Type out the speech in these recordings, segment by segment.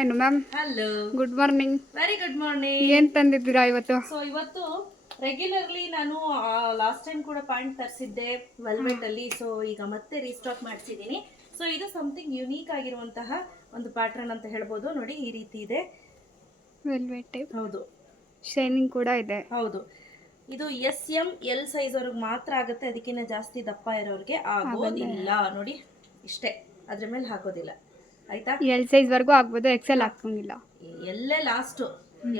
ಏನು ma'am? Hello, good morning. Very good morning. ಏನ್ ತಂದಿದ್ದೀರಾ ಇವತ್ತು? ಸೊ ಇವತ್ತು ರೆಗ್ಯುಲರ್ಲಿ ನಾನು ಲಾಸ್ಟ್ ಟೈಮ್ ಕೂಡ ಪ್ಯಾಂಟ್ ತರಿಸಿದ್ದೆ ವೆಲ್ವೆಟ್ ಅಲ್ಲಿ. ಸೊ ಈಗ ಮತ್ತೆ ರೀಸ್ಟಾಕ್ ಮಾಡಿಸಿದ್ದೀನಿ. ಸೊ ಇದು ಸಮಥಿಂಗ್ ಯುನೀಕ್ ಆಗಿರುವಂತಹ ಒಂದು ಪ್ಯಾಟರ್ನ್ ಅಂತ ಹೇಳ್ಬೋದು. ನೋಡಿ, ಈ ರೀತಿ ಇದೆ. Velvet type. ಹೌದು, ಶೈನಿಂಗ್ ಕೂಡ ಇದೆ. ಹೌದು. ಇದು SML ಸೈಜ್ ಅವ್ರಿಗೆ ಮಾತ್ರ ಆಗುತ್ತೆ, ಅದಕ್ಕಿಂತ ಜಾಸ್ತಿ ದಪ್ಪ ಇರೋರಿಗೆ ಆಗೋದಿಲ್ಲ. ನೋಡಿ, ಇಷ್ಟೇ, ಅದ್ರ ಮೇಲೆ ಹಾಕೋದಿಲ್ಲ. ಆಯ್ತಾ? ಎಲ್ ಸೈಜ್ ವರ್ಗೂ ಆಗ್ಬೋದು, ಎಕ್ಸೆಲ್ ಹಾಕಂಗಿಲ್ಲ. ಎಲ್ಲೇ ಲಾಸ್ಟ್,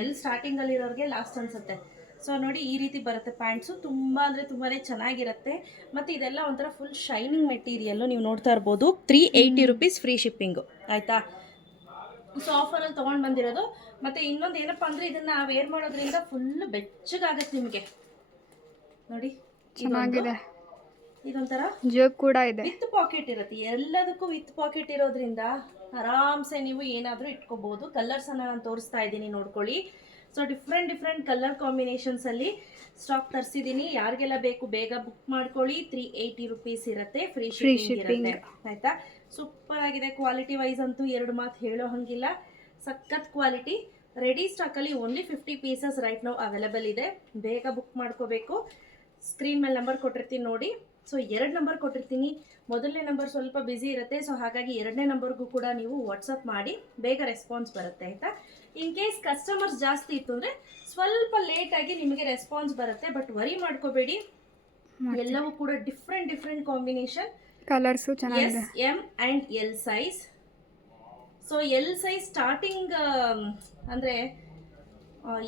ಎಲ್ ಸ್ಟಾರ್ಟಿಂಗ್ ಅಲ್ಲಿ ಇರೋರಿಗೆ ಲಾಸ್ಟ್ ಅನ್ಸುತ್ತೆ. ಸೊ ನೋಡಿ, ಈ ರೀತಿ ಬರುತ್ತೆ ಪ್ಯಾಂಟ್ಸು. ತುಂಬಾ ಅಂದ್ರೆ ತುಂಬಾನೇ ಚೆನ್ನಾಗಿರುತ್ತೆ. ಮತ್ತೆ ಇದೆಲ್ಲ ಒಂಥರ ಫುಲ್ ಶೈನಿಂಗ್ ಮೆಟೀರಿಯಲ್. ನೀವು ನೋಡ್ತಾ ಇರ್ಬೋದು. 380 rupees ಫ್ರೀ ಶಿಪ್ಪಿಂಗು. ಆಯ್ತಾ? ಸೊ ಆಫರಲ್ಲಿ ತೊಗೊಂಡು ಬಂದಿರೋದು. ಮತ್ತೆ ಇನ್ನೊಂದು ಏನಪ್ಪ ಅಂದರೆ, ಇದನ್ನ ವೇರ್ ಮಾಡೋದ್ರಿಂದ ಫುಲ್ ಬೆಚ್ಚಗಾಗತ್ತೆ ನಿಮಗೆ. ನೋಡಿ, ಚೆನ್ನಾಗಿದೆ. ಇದೊಂಥರ ಜೋಬ್ ಕೂಡ ಇದೆ, ವಿತ್ ಪಾಕೆಟ್ ಇರುತ್ತೆ. ಎಲ್ಲದಕ್ಕೂ ವಿತ್ ಪಾಕೆಟ್ ಇರೋದ್ರಿಂದ ಆರಾಮ್ಸೆ ನೀವು ಏನಾದರೂ ಇಟ್ಕೋಬಹುದು. ಕಲರ್ಸನ್ನು ನಾನು ತೋರಿಸ್ತಾ ಇದ್ದೀನಿ, ನೋಡ್ಕೊಳ್ಳಿ. ಸೊ ಡಿಫ್ರೆಂಟ್ ಕಲರ್ ಕಾಂಬಿನೇಷನ್ಸಲ್ಲಿ ಸ್ಟಾಕ್ ತರಿಸಿದ್ದೀನಿ. ಯಾರಿಗೆಲ್ಲ ಬೇಕು ಬೇಗ ಬುಕ್ ಮಾಡ್ಕೊಳ್ಳಿ. 380 rupees ಇರುತ್ತೆ, ಫ್ರೀ ಶಿಪ್ಪಿಂಗ್ ಇರುತ್ತೆ. ಆಯಿತಾ? ಸೂಪರ್ ಆಗಿದೆ. ಕ್ವಾಲಿಟಿ ವೈಸ್ ಅಂತೂ ಎರಡು ಮಾತು ಹೇಳೋ ಹಂಗಿಲ್ಲ. ಸಖತ್ ಕ್ವಾಲಿಟಿ. ರೆಡಿ ಸ್ಟಾಕಲ್ಲಿ only 50 pieces right now available ಇದೆ. ಬೇಗ ಬುಕ್ ಮಾಡ್ಕೋಬೇಕು. ಸ್ಕ್ರೀನ್ ಮೇಲೆ ನಂಬರ್ ಕೊಟ್ಟಿರ್ತೀನಿ ನೋಡಿ. ಸೊ 2 ನಂಬರ್ ಕೊಟ್ಟಿರ್ತೀನಿ. ಮೊದಲನೇ ನಂಬರ್ ಸ್ವಲ್ಪ ಬ್ಯುಸಿ ಇರುತ್ತೆ. ಸೊ ಹಾಗಾಗಿ 2ನೇ ನಂಬರ್ಗೂ ಕೂಡ ನೀವು ವಾಟ್ಸಪ್ ಮಾಡಿ, ಬೇಗ ರೆಸ್ಪಾನ್ಸ್ ಬರುತ್ತೆ. ಆಯಿತಾ? ಇನ್ ಕೇಸ್ ಕಸ್ಟಮರ್ಸ್ ಜಾಸ್ತಿ ಇತ್ತು ಅಂದರೆ ಸ್ವಲ್ಪ ಲೇಟಾಗಿ ನಿಮಗೆ ರೆಸ್ಪಾನ್ಸ್ ಬರುತ್ತೆ. ಬಟ್ ವರಿ ಮಾಡ್ಕೋಬೇಡಿ, ಎಲ್ಲವೂ ಕೂಡ ಡಿಫ್ರೆಂಟ್ ಕಾಂಬಿನೇಷನ್. ಕಲರ್ಸು ಚೆನ್ನಾಗಿದೆ. SM and L size. So L size starting ಅಂದರೆ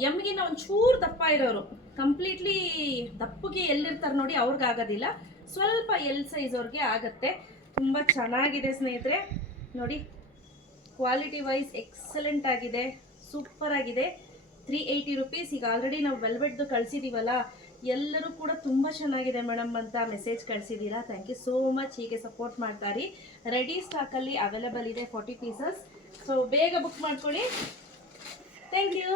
ಎಮ್ಗಿನ ಒಂಚೂರು ದಪ್ಪ ಇರೋರು, ಕಂಪ್ಲೀಟ್ಲಿ ದಪ್ಪಗೆ ಎಲ್ಲಿರ್ತಾರೆ ನೋಡಿ, ಅವ್ರಿಗಾಗೋದಿಲ್ಲ. ಸ್ವಲ್ಪ ಎಲ್ ಸೈಜ್ ಅವ್ರಿಗೆ ಆಗುತ್ತೆ. ತುಂಬ ಚೆನ್ನಾಗಿದೆ ಸ್ನೇಹಿತರೆ. ನೋಡಿ, ಕ್ವಾಲಿಟಿ ವೈಸ್ ಎಕ್ಸಲೆಂಟ್ ಆಗಿದೆ, ಸೂಪರ್ ಆಗಿದೆ. 380 rupees. ಈಗ ಆಲ್ರೆಡಿ ನಾವು ವೆಲ್ವೆಟ್ದು ಕಳಿಸಿದ್ದೀವಲ್ಲ, ಎಲ್ಲರೂ ಕೂಡ ತುಂಬ ಚೆನ್ನಾಗಿದೆ ಮೇಡಮ್ ಅಂತ ಮೆಸೇಜ್ ಕಳಿಸಿದ್ದೀರಾ. Thank you so much. ಹೀಗೆ ಸಪೋರ್ಟ್ ಮಾಡ್ತಾರಿ. ರೆಡಿ ಸ್ಟಾಕಲ್ಲಿ ಅವೈಲೇಬಲ್ ಇದೆ 40 pieces. ಸೊ ಬೇಗ ಬುಕ್ ಮಾಡ್ಕೊಳ್ಳಿ. Thank you.